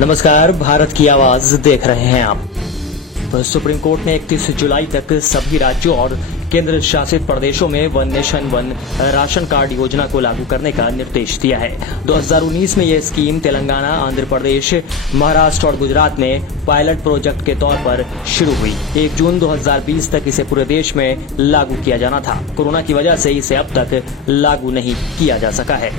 नमस्कार, भारत की आवाज देख रहे हैं आप। सुप्रीम कोर्ट ने 31 जुलाई तक सभी राज्यों और केंद्र शासित प्रदेशों में one nation one ration card योजना को लागू करने का निर्देश दिया है। 2019 में यह स्कीम तेलंगाना, आंध्र प्रदेश, महाराष्ट्र और गुजरात में पायलट प्रोजेक्ट के तौर पर शुरू हुई। 1 जून 2020 तक इसे पूरे देश में लागू किया जाना था। कोरोना की वजह से इसे अब तक लागू नहीं किया जा सका है,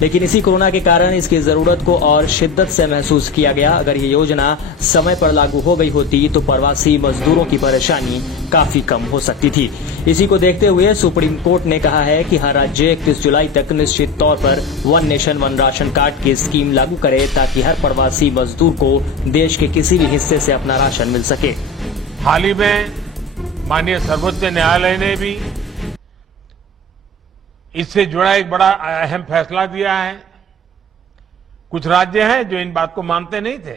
लेकिन इसी कोरोना के कारण इसकी जरूरत को और शिद्दत से महसूस किया गया। अगर ये योजना समय पर लागू हो गई होती तो प्रवासी मजदूरों की परेशानी काफी कम हो सकती थी। इसी को देखते हुए सुप्रीम कोर्ट ने कहा है कि हर राज्य 31 जुलाई तक निश्चित तौर पर one nation one ration card की स्कीम लागू करे, ताकि हर प्रवासी मजदूर को देश के किसी भी हिस्से से अपना राशन मिल सके। हाल ही में माननीय सर्वोच्च न्यायालय ने भी इससे जुड़ा एक बड़ा अहम फैसला दिया है। कुछ राज्य हैं जो इन बात को मानते नहीं थे।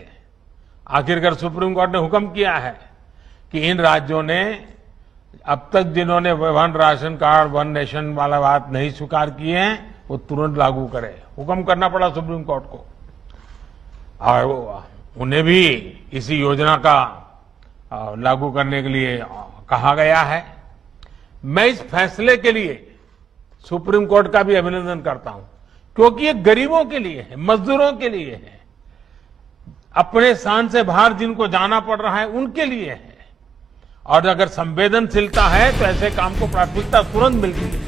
आखिरकार सुप्रीम कोर्ट ने हुक्म किया है कि इन राज्यों ने अब तक जिन्होंने one ration card one nation वाला बात नहीं स्वीकार किए हैं, वो तुरंत लागू करें। हुक्म करना पड़ा सुप्रीम कोर्ट को, और उन्हें भी इसी योजना का लागू करने के लिए कहा गया है। मैं इस फैसले के लिए सुप्रीम कोर्ट का भी अभिनंदन करता हूं, क्योंकि ये गरीबों के लिए है, मजदूरों के लिए है, अपने स्थान से बाहर जिनको जाना पड़ रहा है उनके लिए है। और अगर संवेदनशीलता है तो ऐसे काम को प्राथमिकता तुरंत मिलती है।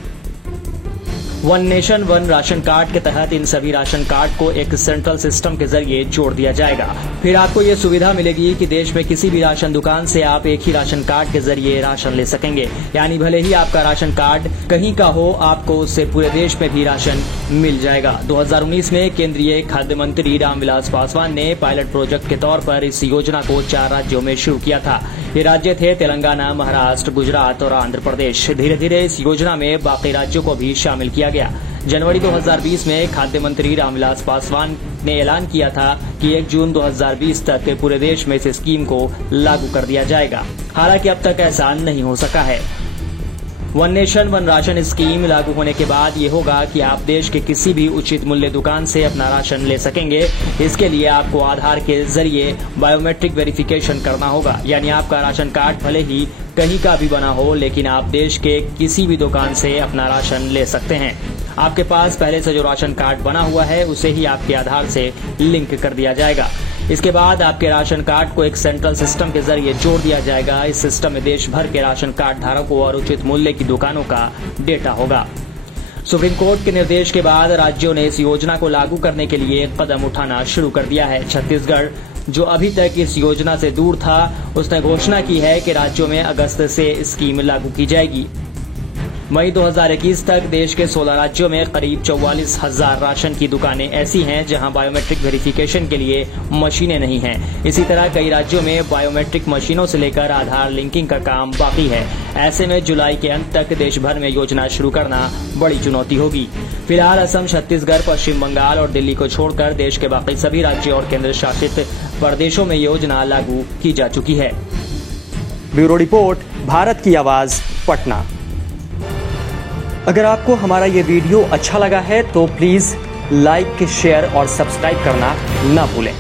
One nation one ration card के तहत इन सभी राशन कार्ड को एक सेंट्रल सिस्टम के जरिए जोड़ दिया जाएगा। फिर आपको ये सुविधा मिलेगी कि देश में किसी भी राशन दुकान से आप एक ही राशन कार्ड के जरिए राशन ले सकेंगे। यानी भले ही आपका राशन कार्ड कहीं का हो, आपको उससे पूरे देश में भी राशन मिल जाएगा। 2019 में केंद्रीय खाद्य मंत्री रामविलास पासवान ने पायलट प्रोजेक्ट के तौर पर इस योजना को 4 राज्यों में शुरू किया था। ये राज्य थे तेलंगाना, महाराष्ट्र, गुजरात और आंध्र प्रदेश। धीरे धीरे इस योजना में बाकी राज्यों को भी शामिल किया गया। जनवरी 2020 में खाद्य मंत्री रामविलास पासवान ने ऐलान किया था कि 1 जून 2020 तक पूरे देश में इस स्कीम को लागू कर दिया जाएगा। हालांकि अब तक ऐसा नहीं हो सका है। One nation one ration scheme लागू होने के बाद ये होगा कि आप देश के किसी भी उचित मूल्य दुकान से अपना राशन ले सकेंगे। इसके लिए आपको आधार के जरिए बायोमेट्रिक वेरिफिकेशन करना होगा। यानी आपका राशन कार्ड भले ही कहीं का भी बना हो, लेकिन आप देश के किसी भी दुकान से अपना राशन ले सकते हैं। आपके पास पहले से जो राशन कार्ड बना हुआ है उसे ही आपके आधार से लिंक कर दिया जाएगा। इसके बाद आपके राशन कार्ड को एक सेंट्रल सिस्टम के जरिए जोड़ दिया जाएगा। इस सिस्टम में देश भर के राशन कार्ड धारकों और उचित मूल्य की दुकानों का डेटा होगा। सुप्रीम कोर्ट के निर्देश के बाद राज्यों ने इस योजना को लागू करने के लिए कदम उठाना शुरू कर दिया है। छत्तीसगढ़, जो अभी तक इस योजना से दूर था, उसने घोषणा की है कि राज्यों में अगस्त से स्कीम लागू की जाएगी। मई 2021 तक देश के 16 राज्यों में करीब 44,000 राशन की दुकानें ऐसी हैं जहां बायोमेट्रिक वेरिफिकेशन के लिए मशीनें नहीं हैं। इसी तरह कई राज्यों में बायोमेट्रिक मशीनों से लेकर आधार लिंकिंग का काम बाकी है। ऐसे में जुलाई के अंत तक देश भर में योजना शुरू करना बड़ी चुनौती होगी। फिलहाल असम, छत्तीसगढ़, पश्चिम बंगाल और दिल्ली को छोड़कर देश के बाकी सभी राज्यों और केंद्र शासित प्रदेशों में योजना लागू की जा चुकी है। ब्यूरो रिपोर्ट, भारत की आवाज, पटना। अगर आपको हमारा ये वीडियो अच्छा लगा है तो प्लीज लाइक, शेयर और सब्सक्राइब करना ना भूलें।